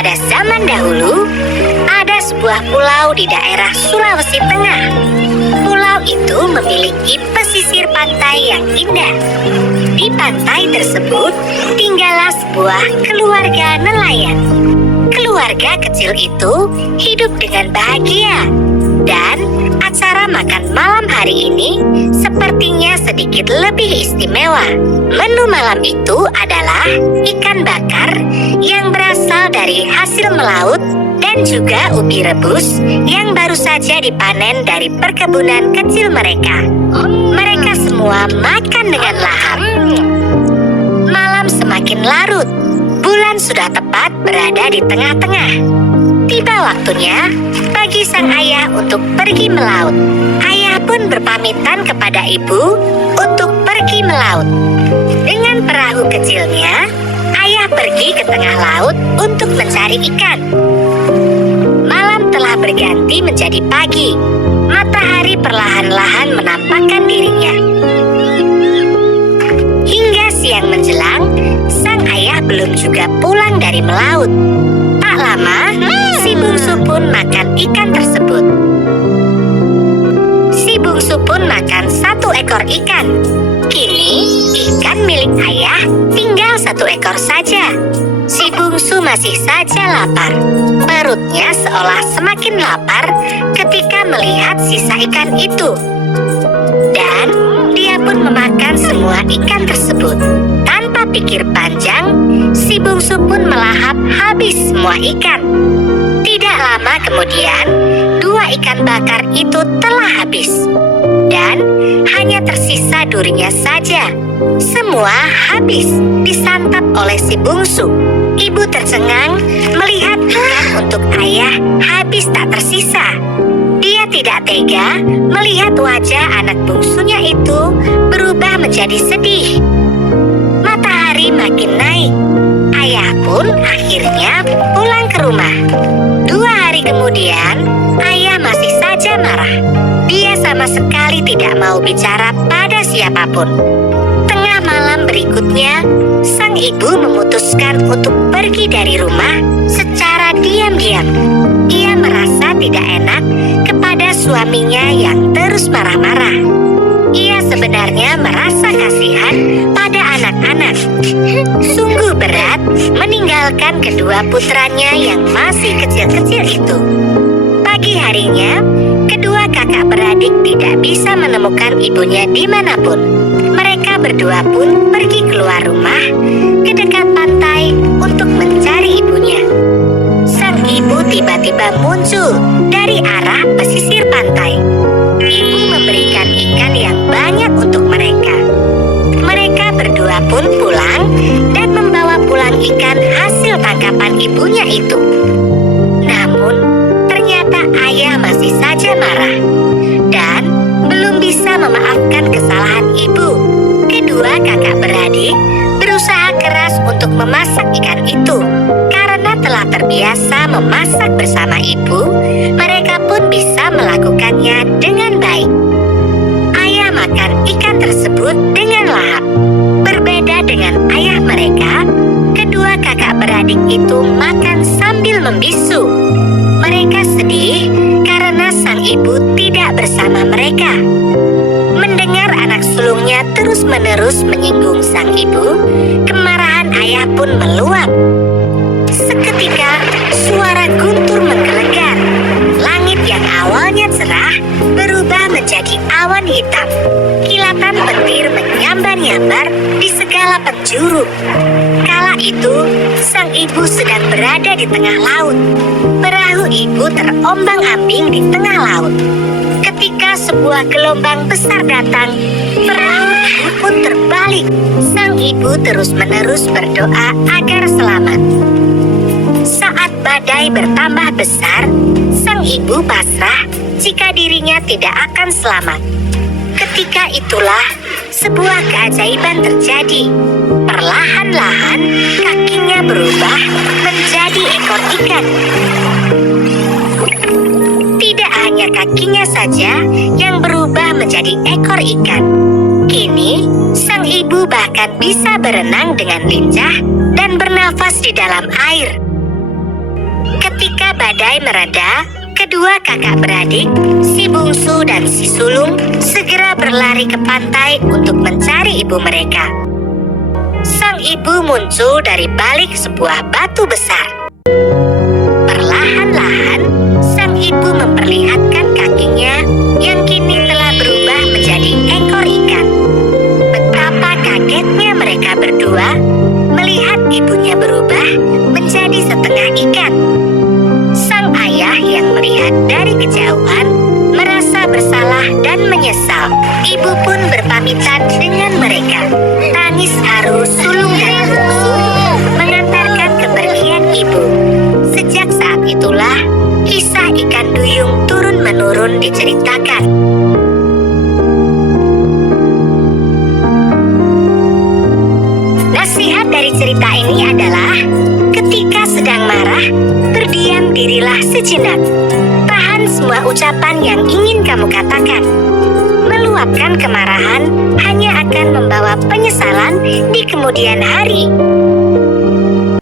Pada zaman dahulu, ada sebuah pulau di daerah Sulawesi Tengah. Pulau itu memiliki pesisir pantai yang indah. Di pantai tersebut tinggallah sebuah keluarga nelayan. Keluarga kecil itu hidup dengan bahagia. Dan acara makan malam hari ini sepertinya sedikit lebih istimewa. Menu malam itu adalah ikan bakar yang berasal dari hasil melaut dan juga ubi rebus yang baru saja dipanen dari perkebunan kecil mereka. Mereka semua makan dengan lahap. Malam semakin larut. Bulan sudah tepat berada di tengah-tengah. Tiba waktunya bagi sang ayah untuk pergi melaut. Ayah pun berpamitan kepada ibu untuk pergi melaut. Dengan perahu kecilnya, ayah pergi ke tengah laut untuk mencari ikan. Malam telah berganti menjadi pagi. Matahari perlahan-lahan menampakkan dirinya. Hingga siang menjelang, sang ayah belum juga pulang dari melaut. Tak lama, si bungsu pun makan ikan tersebut. Si bungsu pun makan 1 ekor ikan. Kini, ikan milik ayah tinggal 1 ekor saja. Si bungsu masih saja lapar. Perutnya seolah semakin lapar ketika melihat sisa ikan itu. Dan dia pun memakan semua ikan tersebut. Tanpa pikir panjang, si bungsu pun melahap habis semua ikan. Tidak lama kemudian, 2 ikan bakar itu telah habis. Dan hanya tersisa durinya saja. Semua habis disantap oleh si bungsu. Ibu tercengang melihat ikan untuk ayah habis tak tersisa. Dia tidak tega melihat wajah anak bungsunya itu berubah menjadi sedih. Matahari makin naik. Ayah pun akhirnya pulang ke rumah. 2 hari kemudian, ayah masih saja marah. Dia sama sekali tidak mau bicara pada siapapun. Tengah malam berikutnya, sang ibu memutuskan untuk pergi dari rumah secara diam-diam. Ia merasa tidak enak kepada suaminya yang terus marah-marah. Ia sebenarnya merasa kasihan pada anak-anak. Sungguh berat meninggalkan kedua putranya yang masih kecil-kecil itu. Pagi harinya, kedua kakak beradik tidak bisa menemukan ibunya dimanapun. Mereka berdua pun pergi keluar rumah ke dekat pantai untuk mencari ibunya. Sang ibu tiba-tiba muncul dari arah pesisir pantai. Ibu memberikan ikan yang banyak untuk mereka. Mereka berdua pun pulang dan membawa pulang ikan hasil tangkapan ibunya itu. Namun, ternyata ayah masih saja marah dan belum bisa memaafkan kesalahan ibu. Kedua kakak beradik berusaha keras untuk memasak ikan itu. Karena telah terbiasa memasak bersama ibu, mereka pun bisa melakukannya dengan baik. Ayah makan ikan tersebut dengan lahap. Berbeda dengan ayah mereka, kedua kakak beradik itu makan sambil membisu. Mereka sedih karena sang ibu tidak bersama mereka. Mendengar anak sulungnya terus-menerus menyinggung sang ibu, kemarahan ayah pun meluap. Seketika, suara guntur menggelegar. Langit yang awalnya cerah berubah menjadi awan hitam. Kilatan petir menyambar-nyambar di segala penjuru. Kala itu, sang ibu sedang berada di tengah laut. Perahu ibu terombang-ambing di tengah laut. Ketika sebuah gelombang besar datang, perahu ibu pun terbalik. Sang ibu terus-menerus berdoa agar selamat. Saat badai bertambah besar, sang ibu pasrah jika dirinya tidak akan selamat. Ketika itulah sebuah keajaiban terjadi. Perlahan-lahan kakinya berubah menjadi ekor ikan. Tidak hanya kakinya saja yang berubah menjadi ekor ikan. Kini, sang ibu bahkan bisa berenang dengan lincah dan bernafas di dalam air. badai mereda, kedua kakak beradik, si bungsu dan si sulung, segera berlari ke pantai untuk mencari ibu mereka. Sang ibu muncul dari balik sebuah batu besar. Perlahan-lahan, sang ibu memperlihatkan kakinya yang kini telah berubah menjadi ekor ikan. Betapa kagetnya mereka berdua melihat ibunya berubah menjadi setengah ikan. Sang ayah yang melihat dari kejauhan merasa bersalah dan menyesal. Ibu pun berpamitan dengan mereka. Tangis haru sulung dan bungsu mengantarkan kepergian ibu. Sejak saat itulah kisah ikan duyung turun-menurun diceritakan. Nasihat dari cerita ini adalah ketika sedang marah, berdiam dirilah sejenak. Tahan semua ucapan yang ingin kamu katakan. Meluapkan kemarahan hanya akan membawa penyesalan di kemudian hari.